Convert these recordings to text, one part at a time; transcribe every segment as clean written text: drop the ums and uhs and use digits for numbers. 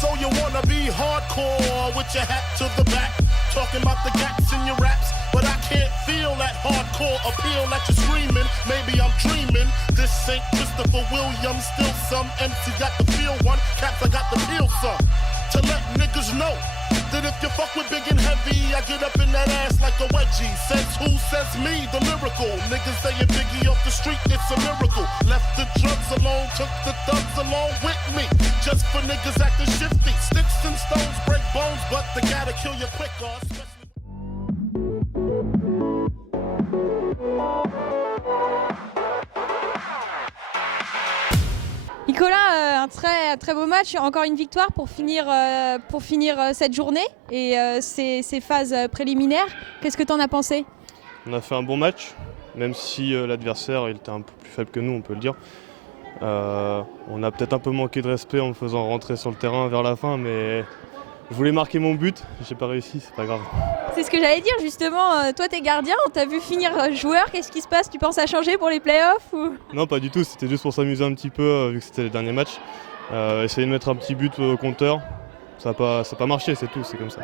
So you wanna be hardcore with your hat to the back, talking about the gaps in your raps, but I can't feel that hardcore appeal that you're screaming. Maybe I'm dreaming. This ain't Christopher Williams, still some MC got the feel one, caps I got the feel some. To let niggas know that if you fuck with big and heavy, I get up in that ass like a wedgie. Says who? Says me, the lyrical. Niggas saying Biggie off the street, it's a miracle. Left the drugs alone, took the thugs along with me. Just for niggas acting shifty. Sticks and stones break bones, but they gotta kill you quicker. Nicolas, un très beau match, encore une victoire pour finir cette journée et ces phases préliminaires. Qu'est-ce que tu en as pensé ? On a fait un bon match, même si l'adversaire il était un peu plus faible que nous, on peut le dire. On a peut-être un peu manqué de respect en me faisant rentrer sur le terrain vers la fin, mais je voulais marquer mon but, j'ai pas réussi, c'est pas grave. C'est ce que j'allais dire justement, toi t'es gardien, on t'a vu finir joueur, qu'est-ce qui se passe ? Tu penses à changer pour les playoffs ou... Non, pas du tout, c'était juste pour s'amuser un petit peu vu que c'était le dernier match. Essayer de mettre un petit but au compteur, ça n'a pas marché, c'est tout, c'est comme ça.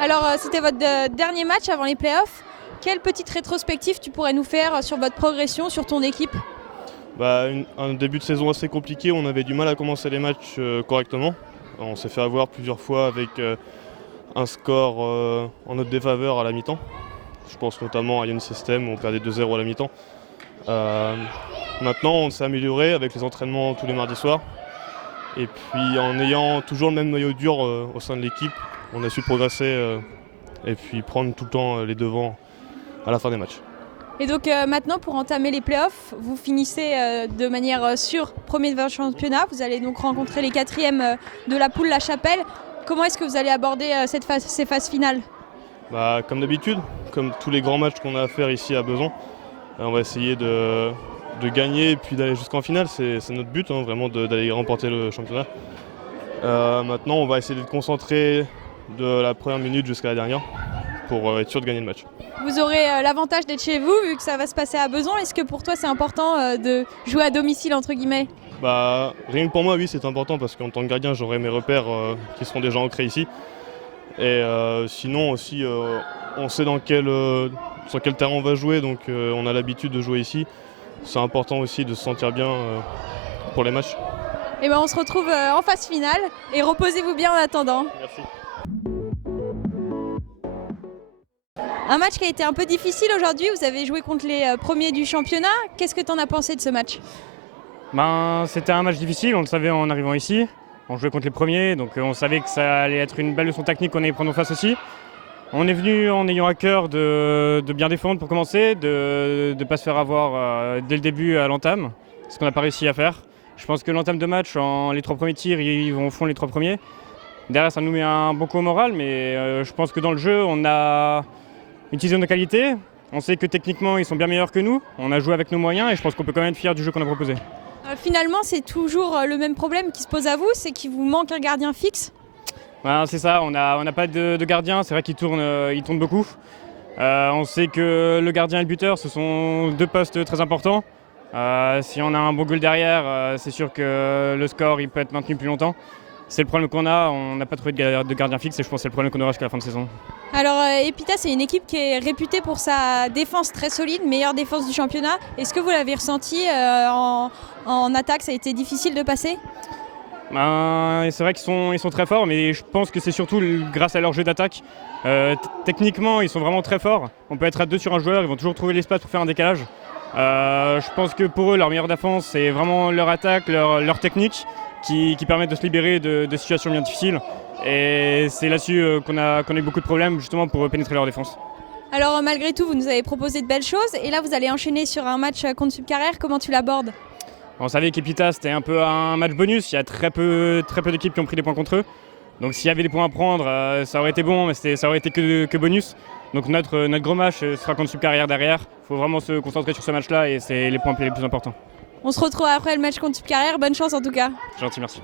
Alors c'était votre dernier match avant les playoffs. Quelle petite rétrospective tu pourrais nous faire sur votre progression, sur ton équipe ? Un début de saison assez compliqué, on avait du mal à commencer les matchs correctement. On s'est fait avoir plusieurs fois avec un score en notre défaveur à la mi-temps. Je pense notamment à Yann System où on perdait 2-0 à la mi-temps. Maintenant on s'est amélioré avec les entraînements tous les mardis soirs. Et puis en ayant toujours le même noyau dur au sein de l'équipe, on a su progresser et puis prendre tout le temps les devants à la fin des matchs. Et donc maintenant, pour entamer les playoffs, vous finissez de manière sûre premier de votre championnat. Vous allez donc rencontrer les quatrièmes de la poule La Chapelle. Comment est-ce que vous allez aborder ces phases finales ? Comme d'habitude, comme tous les grands matchs qu'on a à faire ici à Besançon, on va essayer de gagner et puis d'aller jusqu'en finale. C'est notre but, vraiment d'aller remporter le championnat. Maintenant, on va essayer de concentrer de la première minute jusqu'à la dernière pour être sûr de gagner le match. Vous aurez l'avantage d'être chez vous, vu que ça va se passer à Besançon. Est-ce que pour toi c'est important de jouer à domicile entre guillemets ? Rien que pour moi, oui, c'est important parce qu'en tant que gardien, j'aurai mes repères qui seront déjà ancrés ici. Et sinon aussi, on sait sur quel terrain on va jouer, donc on a l'habitude de jouer ici. C'est important aussi de se sentir bien pour les matchs. Et on se retrouve en phase finale et reposez-vous bien en attendant. Merci. Un match qui a été un peu difficile aujourd'hui, vous avez joué contre les premiers du championnat. Qu'est-ce que tu en as pensé de ce match ? C'était un match difficile, on le savait en arrivant ici. On jouait contre les premiers, donc on savait que ça allait être une belle leçon technique qu'on allait prendre en face aussi. On est venu en ayant à cœur de bien défendre pour commencer, de ne pas se faire avoir dès le début à l'entame, ce qu'on n'a pas réussi à faire. Je pense que l'entame de match, les 3 premiers tirs, ils vont au fond les 3 premiers. Derrière, ça nous met un bon coup au moral, mais je pense que dans le jeu, on a utilisé nos qualités. On sait que techniquement, ils sont bien meilleurs que nous. On a joué avec nos moyens et je pense qu'on peut quand même être fier du jeu qu'on a proposé. Finalement, c'est toujours le même problème qui se pose à vous, c'est qu'il vous manque un gardien fixe ? C'est ça, on n'a pas de gardien, c'est vrai qu'il tourne beaucoup. On sait que le gardien et le buteur, ce sont 2 postes très importants. Si on a un bon goal derrière, c'est sûr que le score il peut être maintenu plus longtemps. C'est le problème qu'on a, on n'a pas trouvé de gardien fixe et je pense que c'est le problème qu'on aura jusqu'à la fin de saison. Alors Epita, c'est une équipe qui est réputée pour sa défense très solide, meilleure défense du championnat. Est-ce que vous l'avez ressenti en attaque, ça a été difficile de passer ? C'est vrai qu'ils sont très forts, mais je pense que c'est surtout grâce à leur jeu d'attaque. Techniquement, ils sont vraiment très forts. On peut être à 2 sur un joueur, ils vont toujours trouver l'espace pour faire un décalage. Je pense que pour eux, leur meilleure défense, c'est vraiment leur attaque, leur technique qui permettent de se libérer de situations bien difficiles. Et c'est là-dessus qu'on a eu beaucoup de problèmes justement pour pénétrer leur défense. Alors malgré tout, vous nous avez proposé de belles choses et là vous allez enchaîner sur un match contre Subcarrère. Comment tu l'abordes ? On savait qu'Epita c'était un peu un match bonus, il y a très peu d'équipes qui ont pris des points contre eux. Donc s'il y avait des points à prendre, ça aurait été bon, mais ça aurait été que bonus. Donc notre gros match sera contre Subcarrère derrière. Il faut vraiment se concentrer sur ce match-là et c'est les points les plus importants. On se retrouve après le match contre Subcarrère, bonne chance en tout cas. Gentil, merci.